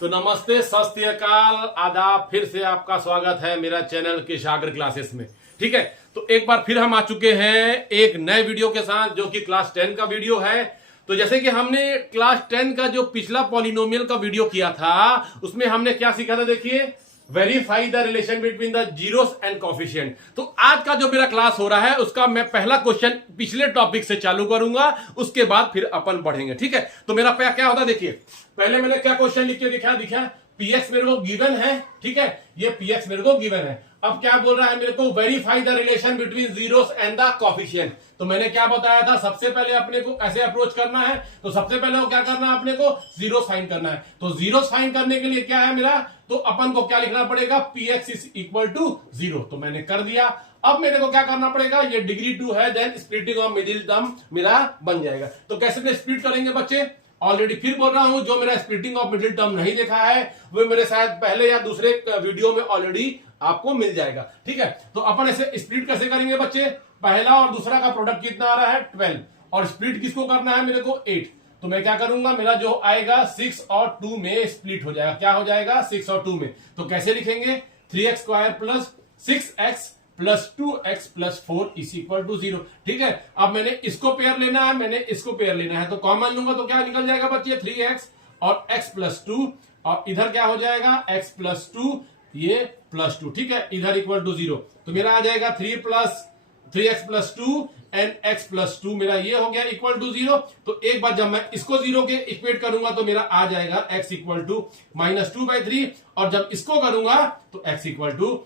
तो नमस्ते, सत श्री अकाल, आदाब। फिर से आपका स्वागत है मेरा चैनल किशागर क्लासेस में। ठीक है, तो एक बार फिर हम आ चुके हैं एक नए वीडियो के साथ, जो कि क्लास 10 का वीडियो है। तो जैसे कि हमने क्लास 10 का जो पिछला पॉलिनोमियल का वीडियो किया था, उसमें हमने क्या सीखा था, देखिए, verify the relation between the zeros and coefficient. तो आज का जो मेरा क्लास हो रहा है, उसका मैं पहला क्वेश्चन पिछले टॉपिक से चालू करूंगा, उसके बाद फिर अपन बढ़ेंगे। ठीक है, तो मेरा क्या होता है, देखिए, पहले मैंने क्या क्वेश्चन लिख के दिखा पीएक्स मेरे को गिवन है। ठीक है, ये पीएक्स मेरे को गिवन है। अब क्या बोल रहा है मेरे को, verify the relation between zeros and the coefficient. तो मैंने क्या बताया था, सबसे पहले अपने को ऐसे अप्रोच करना है। तो सबसे पहले वो क्या करना है, अपने को जीरो फाइंड करना है। तो जीरो फाइंड करने के लिए क्या है मेरा, तो अपन को क्या लिखना पड़ेगा, px इज इक्वल टू 0। तो मैंने कर दिया। अब मेरे को क्या करना पड़ेगा, ये डिग्री 2 है, then splitting of middle term मेरा बन जाएगा। तो कैसे स्प्लिट करेंगे बच्चे, ऑलरेडी फिर बोल रहा हूं, जो मेरा स्प्लिटिंग ऑफ मिडिल टर्म नहीं देखा है वो मेरे शायद पहले या दूसरे वीडियो में ऑलरेडी आपको मिल जाएगा। ठीक है, तो अपन ऐसे स्प्लिट कैसे करेंगे बच्चे, पहला और दूसरा का प्रोडक्ट कितना आ रहा है 12, और स्प्लिट किसको करना है मेरे को 8। तो मैं क्या करूंगा, मेरा जो आएगा 6 और 2 में स्प्लिट हो जाएगा। क्या हो जाएगा, 6 और 2 में। तो कैसे लिखेंगे, 3x square plus 6x plus 2x plus 4 is equal to 0। ठीक है, अब मैंने इसको पेयर लेना है, मैंने इसको पेयर लेना है, तो कॉमन लूंगा तो क्या निकल जाएगा बच्चे, 3x और x प्लस 2, और इधर क्या हो जाएगा, x प्लस 2, ये प्लस 2। ठीक है, इधर इक्वल टू 0। तो मेरा आ जाएगा 3x plus 2 and x plus 2, मेरा ये हो गया इक्वल टू 0। तो एक बार जब मैं इसको 0 के इक्वेट करूंगा तो मेरा आ जाएगा x इक्वल टू -2/3, और जब इसको करूंगा तो x इक्वल टू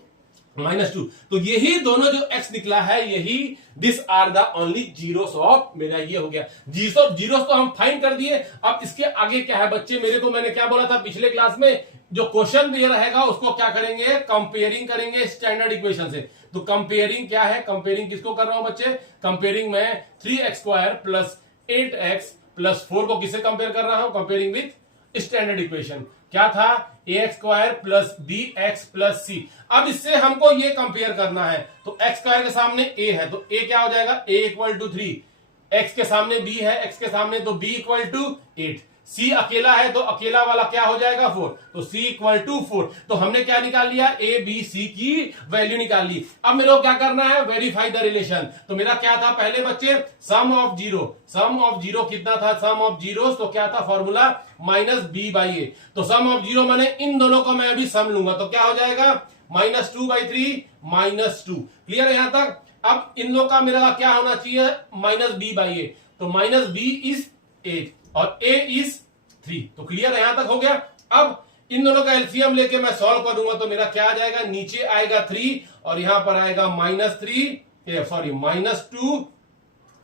-2। तो यही दोनों जो x निकला है, यही this are the only zeros of मेरा ये हो गया। जीरोस तो हम फाइंड कर दिए। अब इसके आगे क्या है बच्चे, मेरे को मैंने क्या बोला था पिछले क्लास में, जो क्वेश्चन दिया रहेगा उसको क्या करेंगे, कंपेयरिंग करेंगे स्टैंडर्ड इक्वेशन से। तो कंपेयरिंग क्या है, कंपेयरिंग किसको कर रहा हूं बच्चे, कंपेयरिंग में 3x square plus 8x plus 4 को किससे कंपेयर कर रहा हूं, कंपेयरिंग विथ स्टैंडर्ड इक्वेशन। क्या था, ax square plus bx plus c। अब इससे हमको ये कंपेयर करना है। तो x स्क्वायर के सामने a है, तो a क्या हो जाएगा, a इक्वल टू 3, x के सामने b है, x के सामने, तो b इक्वल टू 8, c अकेला है तो अकेला वाला क्या हो जाएगा 4, तो c इक्वल टू 4। तो हमने क्या निकाल लिया, a b c की वैल्यू निकाल ली। अब मेरे को क्या करना है, वेरीफाई द रिलेशन। तो मेरा क्या था पहले बच्चे, सम ऑफ जीरो कितना था, सम ऑफ जीरो तो क्या था फॉर्मूला, -b/a। तो सम ऑफ जीरो माने इन दोनों को मैं अभी सम लूंगा, तो क्या हो जाएगा, -2/3 -2। क्लियर है यहां तक। अब इन लोग का मेरा क्या होना चाहिए, -b/a। तो -b इज 8 और a इज 3। तो क्लियर है, यहां तक हो गया। अब इन दोनों का एलसीएम लेके मैं सॉल्व करूंगा तो मेरा क्या आ जाएगा, नीचे आएगा 3 और यहां पर आएगा -2,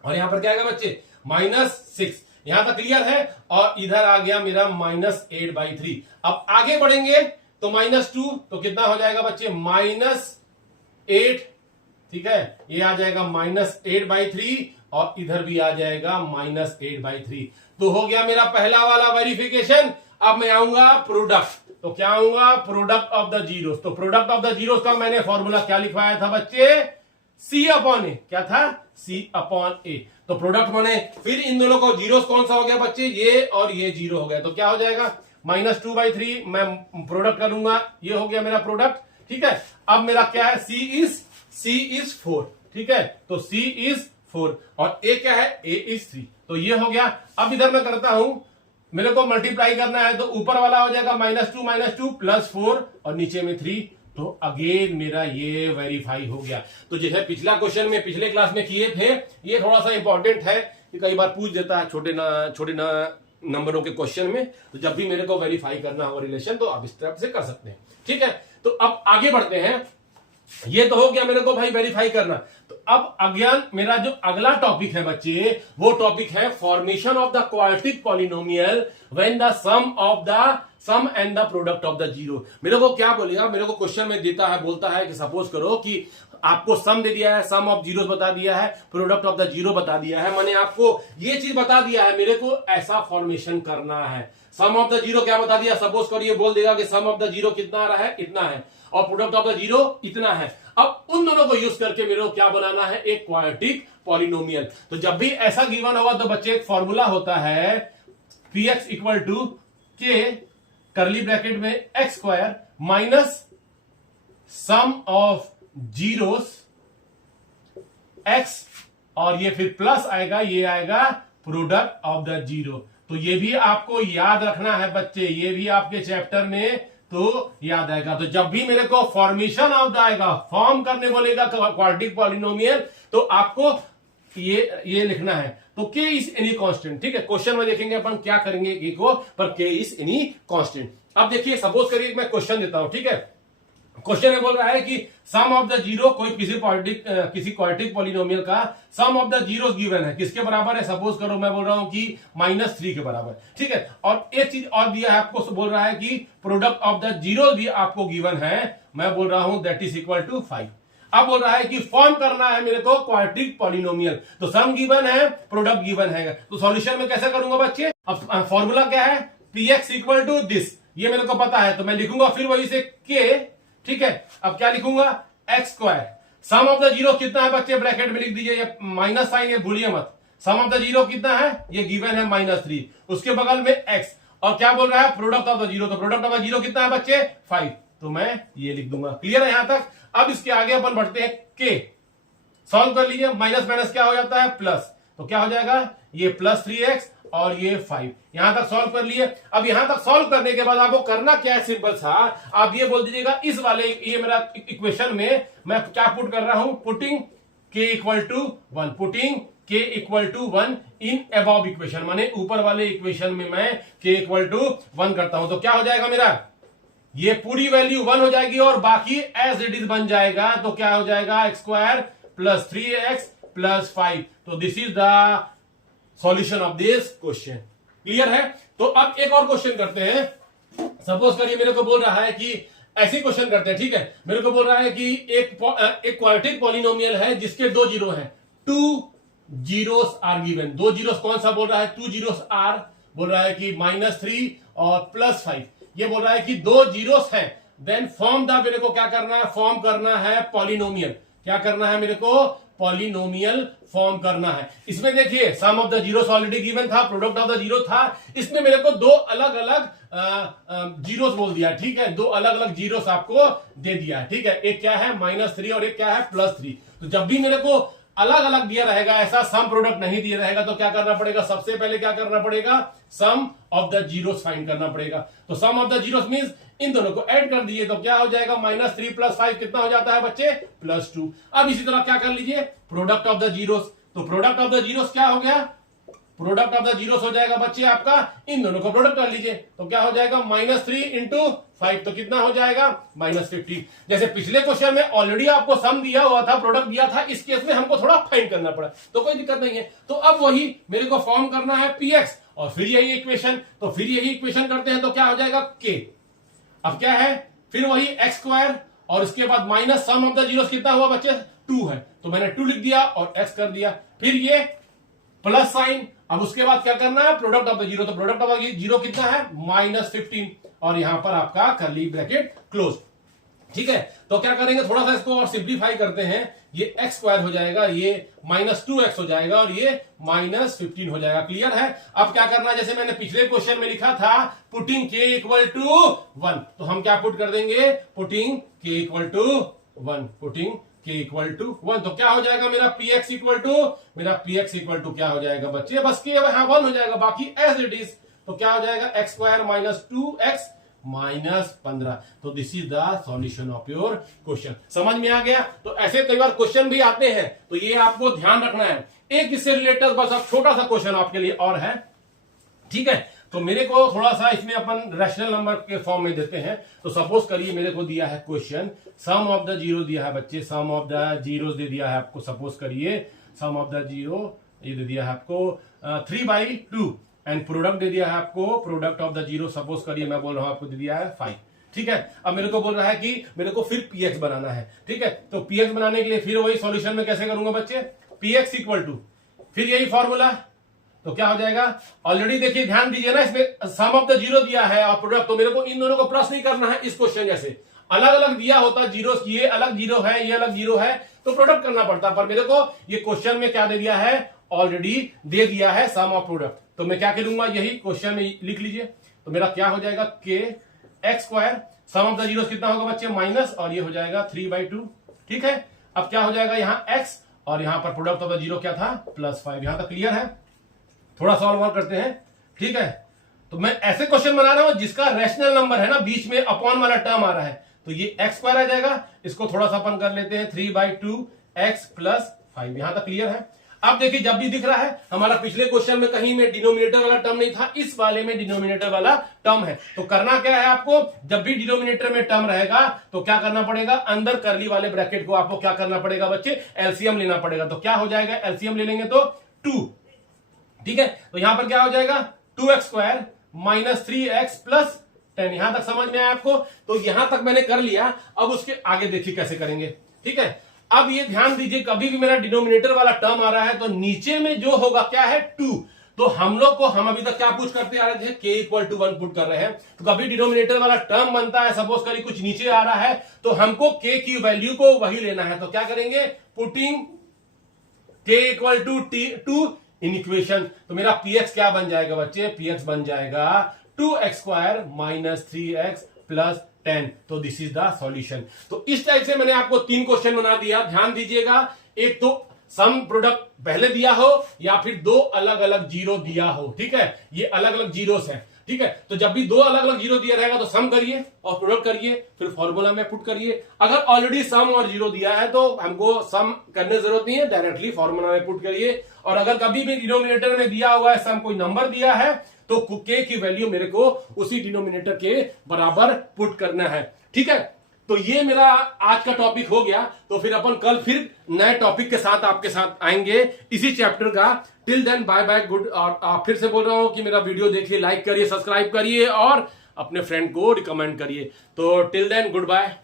और यहां पर क्या आएगा बच्चे, -6। यहां तक क्लियर है। और इधर आ गया मेरा -8/3। अब आगे बढ़ेंगे तो -2 तो कितना हो जाएगा बच्चे, -8। ठीक है, ये आ जाएगा -8/3 और इधर भी आ जाएगा -8/3। तो हो गया मेरा पहला वाला वेरिफिकेशन। अब मैं आऊंगा प्रोडक्ट। तो क्या आऊंगा, प्रोडक्ट ऑफ द जीरोस। तो प्रोडक्ट ऑफ द जीरोस का मैंने फॉर्मूला क्या लिखवाया था बच्चे, C/A। क्या था, C/A। तो प्रोडक्ट माने फिर इन दोनों को जीरोस कौन सा हो गया बच्चे, ये और ये 0 हो गया। तो क्या हो जाएगा, -2/3 मैं प्रोडक्ट करूंगा, ये हो गया मेरा प्रोडक्ट। ठीक है, अब मेरा क्या है, C इज 4। ठीक है, तो C इज 4 और A क्या है, A इज 3। तो ये हो गया। अब इधर मैं करता हूं, मेरे को मल्टीप्लाई करना है, तो ऊपर वाला हो जाएगा -2 प्लस 4 और नीचे में 3। तो अगेन मेरा ये वेरीफाई हो गया। तो जैसे पिछला क्वेश्चन में पिछले क्लास में किए थे, ये थोड़ा सा इंपॉर्टेंट है कि कई बार पूछ देता है छोटे नंबरों के क्वेश्चन में। तो जब भी मेरे को वेरीफाई करना हो रिलेशन, तो आप इस तरह से कर सकते हैं। ठीक है, तो अब आगे बढ़ते हैं। ये तो हो गया मेरे को भाई वेरीफाई करना। तो अब अज्ञान मेरा जो अगला टॉपिक है बच्चे, वो टॉपिक है formation of the quadratic polynomial when the sum and the product of the zero. मेरे को क्या बोलेगा, मेरे को क्वेश्चन में देता है, बोलता है कि सपोज करो कि आपको सम दे दिया है, सम ऑफ जीरो बता दिया है, प्रोडक्ट ऑफ द जीरो बता दिया है, मैंने आपको ये चीज बता दिया है, मेरे को ऐसा फॉर्मेशन करना है। सम ऑफ द जीरो क्या बता दिया, सपोज करिए बोल देगा कि सम ऑफ द जीरो कितना आ रहा है, इतना है, और प्रोडक्ट ऑफ द जीरो इतना है। अब उन दोनों को यूज करके मेरे को क्या बनाना है, एक क्वाड्रेटिक पॉलिनोमियल। तो जब भी ऐसा गिवन होगा तो बच्चे एक फॉर्मूला होता है, px equal to k curly bracket में x square minus sum of zeros x, और ये फिर प्लस आएगा, ये आएगा प्रोडक्ट ऑफ द जीरो। तो ये भी आपको याद रखना है बच्चे, ये भी आपके चैप्टर में तो याद आएगा। तो जब भी मेरे को फॉर्मेशन ऑफ द आएगा, फॉर्म करने बोलेगा क्वाड्रेटिक पॉलिनोमियल, तो आपको ये लिखना है। तो के इज एनी कांस्टेंट, ठीक है। क्वेश्चन में देखेंगे अपन क्या करेंगे के को, पर के इज एनी कांस्टेंट। अब देखिए सपोज करिए मैं क्वेश्चन देता हूं, ठीक है। क्वेश्चन में बोल रहा है कि सम ऑफ द जीरो, कोई किसी क्वाड्रेटिक पॉलिनोमियल का सम ऑफ द जीरो गिवन है, किसके बराबर है? सपोज करो मैं बोल रहा हूं कि -3 के बराबर, ठीक है। और एक चीज और दिया है आपको, बोल रहा है कि प्रोडक्ट ऑफ द जीरो भी आपको गिवन है, मैं बोल रहा हूं दैट इज इक्वल टू 5। अब बोल रहा है कि फॉर्म करना है मेरे को क्वाड्रेटिक पॉलिनोमियल, तो सम गिवन है, प्रोडक्ट गिवन है, तो सॉल्यूशन में कैसे करूंगा बच्चे? अब फॉर्मूला क्या है? px इक्वल टू दिस, ये मेरे को पता है, तो मैं लिखूंगा फिर वही से k, ठीक है। अब क्या लिखूंगा? X square, sum of the zero कितना है बच्चे? ब्रैकेट में लिख दीजिए, ये माइनस साइन ये भूलिए मत। सम ऑफ द जीरो कितना है? ये गिवन है -3, उसके बगल में एक्स, और क्या बोल रहा है? प्रोडक्ट ऑफ द जीरो, तो प्रोडक्ट ऑफ द जीरो कितना है बच्चे? 5, तो मैं ये लिख दूंगा। क्लियर है यहां तक? अब इसके आगे अपन बढ़ते हैं, के सॉल्व कर लीजिए, माइनस माइनस क्या हो जाता है? प्लस, तो क्या हो जाएगा? ये +3x और ये 5, यहां तक सॉल्व कर लिए। अब यहां तक सॉल्व करने के बाद आपको करना क्या है? सिंपल सा, आप ये बोल दीजिएगा इस वाले, ये मेरा इक्वेशन में मैं क्या पुट कर रहा हूं? Putting k equal to 1, putting k equal to 1 in above equation, माने ऊपर वाले इक्वेशन में मैं k इक्वल टू 1 करता हूं, तो क्या हो जाएगा मेरा? ये पूरी वैल्यू 1 हो जाएगी और बाकी एज इट इज बन जाएगा। तो क्या हो जाएगा? X square plus 3x plus 5, तो this is the solution of this question. Clear है? तो अब एक और क्वेश्चन करते हैं। सपोज करिए मेरे को बोल रहा है कि ऐसे क्वेश्चन करते हैं, ठीक है। मेरे को बोल रहा है कि एक क्वाड्रेटिक पॉलिनोमियल है जिसके 2 जीरो हैं, 2 जीरोस आर गिवन। 2 जीरोस कौन सा बोल रहा है? 2 जीरोस आर बोल रहा है कि -3 और +5, ये बोल रहा है कि 2 जीरोस हैं। देन फॉर्म द, मेरे को क्या करना है? फॉर्म करना है पॉलिनोमियल। क्या करना है मेरे को? पॉलिनोमियल फॉर्म करना है। इसमें देखिए sum of the zeros already given था, प्रोडक्ट ऑफ द जीरो था, इसमें मेरे को 2 अलग अलग जीरोस बोल दिया, ठीक है। 2 अलग अलग जीरोस आपको दे दिया, ठीक है। एक क्या है? -3 और एक क्या है? +3। तो जब भी मेरे को अलग अलग दिया रहेगा, ऐसा सम प्रोडक्ट नहीं दिया रहेगा, तो क्या करना पड़ेगा? सबसे पहले क्या करना पड़ेगा? सम ऑफ द जीरोस फाइंड करना पड़ेगा। तो सम ऑफ द जीरोस मींस इन दोनों को ऐड कर दिए, तो क्या हो जाएगा? -3 + 5 कितना हो जाता है बच्चे? +2। अब इसी तरह क्या कर लीजिए? प्रोडक्ट ऑफ द जीरोस, तो प्रोडक्ट ऑफ द जीरोस क्या हो गया? प्रोडक्ट ऑफ द जीरोस हो जाएगा बच्चे आपका, इन दोनों को प्रोडक्ट कर लीजिए, तो क्या हो जाएगा? -3 × 5, तो कितना हो जाएगा? -15। जैसे पिछले क्वेश्चन में ऑलरेडी आपको सम दिया हुआ था, प्रोडक्ट दिया था, इस केस में हमको थोड़ा फाइंड करना पड़ा, तो कोई दिक्कत नहीं है। तो अब वही मेरे को फॉर्म करना है px, और फिर यही इक्वेशन, तो फिर यही इक्वेशन करते हैं, तो क्या हो जाएगा? k। अब क्या है? फिर वही एक्स स्क्वायर, और इसके बाद minus sum of the zeros कितना हुआ बच्चे? 2 है, तो मैंने 2 लिख दिया और x कर दिया, फिर ये प्लस साइन। अब उसके बाद क्या करना है? प्रोडक्ट ऑफ द जीरो, तो प्रोडक्ट ऑफ द जीरो कितना है? -15, और यहां पर आपका करली ब्रैकेट क्लोज, ठीक है। तो क्या करेंगे? थोड़ा सा इसको और सिंप्लीफाई करते हैं, ये x स्क्वायर हो जाएगा, ये -2x हो जाएगा, और ये -15 हो जाएगा। क्लियर है? अब क्या करना है? जैसे मैंने पिछले क्वेश्चन में लिखा था, पुटिंग k इक्वल टू 1, तो हम क्या पुट कर देंगे? Putting k equal to 1, putting k equal to 1, तो क्या हो जाएगा मेरा? px इक्वल टू क्या हो जाएगा बच्चे? बस k यहां 1 हो जाएगा, बाकी एज इट इज, तो क्या हो जाएगा? x स्क्वायर -2x -15, तो this is the solution of your question. समझ में आ गया? तो ऐसे कई बार क्वेश्चन भी आते हैं, तो ये आपको ध्यान रखना है। एक इससे रिलेटेड बस अब छोटा सा क्वेश्चन आपके लिए और है, ठीक है। तो मेरे को थोड़ा सा इसमें अपन रैशनल नंबर के फॉर्म में देते हैं। तो सपोज करिए मेरे को दिया है question, sum of the zero दिया है बच्चे, सम ऑफ द जीरो दे दिया है आपको। सपोज करिए सम ऑफ द जीरो ये दे दिया है आपको 3/2, एंड प्रोडक्ट दे दिया है आपको, product of the zero suppose करिए मैं बोल रहा हूं आपको दे दिया है 5, ठीक है। अब मेरे को बोल रहा है कि मेरे को फिर px बनाना है, ठीक है। तो px बनाने के लिए फिर वही सॉल्यूशन में कैसे करूंगा बच्चे? px इक्वल टू फिर यही फॉर्मूला, तो क्या हो जाएगा? ऑलरेडी देखिए ध्यान दीजिए ना, इसमें सम ऑफ द जीरो दिया है और प्रोडक्ट, तो मेरे को इन दोनों को प्लस नहीं करना है। इस क्वेश्चन जैसे अलग अलग दिया होता जीरो, ये अलग जीरो है, ये अलग जीरो है, तो प्रोडक्ट करना पड़ता, पर मेरे को ये क्वेश्चन में क्या दे दिया है? ऑलरेडी दे दिया है सम ऑफ प्रोडक्ट, तो मैं क्या करूंगा? यही क्वेश्चन में लिख लीजिए, तो मेरा क्या हो जाएगा? k x square sum of the zero कितना होगा बच्चे माइनस, और ये हो जाएगा 3/2। ठीक है, अब क्या हो जाएगा यहाँ एक्स और यहां पर प्रोडक्ट ऑफ द जीरो क्या था +5। यहां तक क्लियर है? थोड़ा सॉल्व और करते हैं। ठीक है, तो मैं ऐसे क्वेश्चन बना रहा हूं जिसका रैशनल नंबर है ना, बीच में अपॉन वाला टर्म आ रहा है, तो ये एक्स स्क्वायर आ जाएगा। इसको थोड़ा सा अपन कर लेते हैं 3/2 x + 5। यहां तक क्लियर है? अब देखिए, जब भी दिख रहा है हमारा पिछले क्वेश्चन में कहीं में डिनोमिनेटर वाला टर्म नहीं था, इस वाले में डिनोमिनेटर वाला टर्म है। तो करना क्या है आपको, जब भी डिनोमिनेटर में टर्म रहेगा तो क्या करना पड़ेगा, अंदर करली वाले ब्रैकेट को आपको क्या करना पड़ेगा बच्चे, एलसीएम लेना पड़ेगा। तो क्या हो जाएगा, एलसीएम ले लेंगे तो 2। ठीक है, तो यहां पर क्या हो जाएगा 2x² - 3x + 10। यहां तक समझ में आया आपको? तो यहां तक मैंने कर लिया, अब उसके आगे देखिए कैसे करेंगे। ठीक है, अब ये ध्यान दीजिए, कभी भी मेरा डिनोमिनेटर वाला टर्म आ रहा है तो नीचे में जो होगा क्या है 2। तो हम अभी तक क्या पूछ करते आ रहे थे, k = 1 पुट कर रहे हैं। तो कभी डिनोमिनेटर वाला टर्म बनता है, सपोज करिए कुछ नीचे आ रहा है, तो हमको k की वैल्यू को वही लेना है। तो क्या करेंगे, पुटिंग k = 2 इन इक्वेशन। तो मेरा px क्या बन जाएगा बच्चे, px बन जाएगा 2x² - 3x + 10। तो दिस इज द सॉल्यूशन। तो इस टाइप से मैंने आपको 3 क्वेश्चन बना दिया। ध्यान दीजिएगा, एक तो सम प्रोडक्ट पहले दिया हो या फिर 2 अलग अलग जीरो दिया हो। ठीक है, ये अलग अलग जीरोस है। ठीक है, तो जब भी 2 अलग अलग जीरो दिया रहेगा तो सम करिए और प्रोडक्ट करिए, फिर फॉर्मूला में पुट करिए। अगर ऑलरेडी सम और जीरो दिया है तो हमको सम करने की जरूरत नहीं है, डायरेक्टली फॉर्मूला में पुट करिए। और अगर कभी भी डिनोमिनेटर में दिया हुआ है सम, कोई नंबर दिया है, तो k की वैल्यू मेरे को उसी डिनोमिनेटर के बराबर पुट करना है। ठीक है, तो ये मेरा आज का टॉपिक हो गया। तो फिर अपन कल फिर नए टॉपिक के साथ आपके साथ आएंगे इसी चैप्टर का। Till then bye bye, good. और फिर से बोल रहा हूं कि मेरा वीडियो देखिए, लाइक करिए, सब्सक्राइब करिए और अपने फ्रेंड को रिकमेंड करिए। तो टिल देन गुड बाय।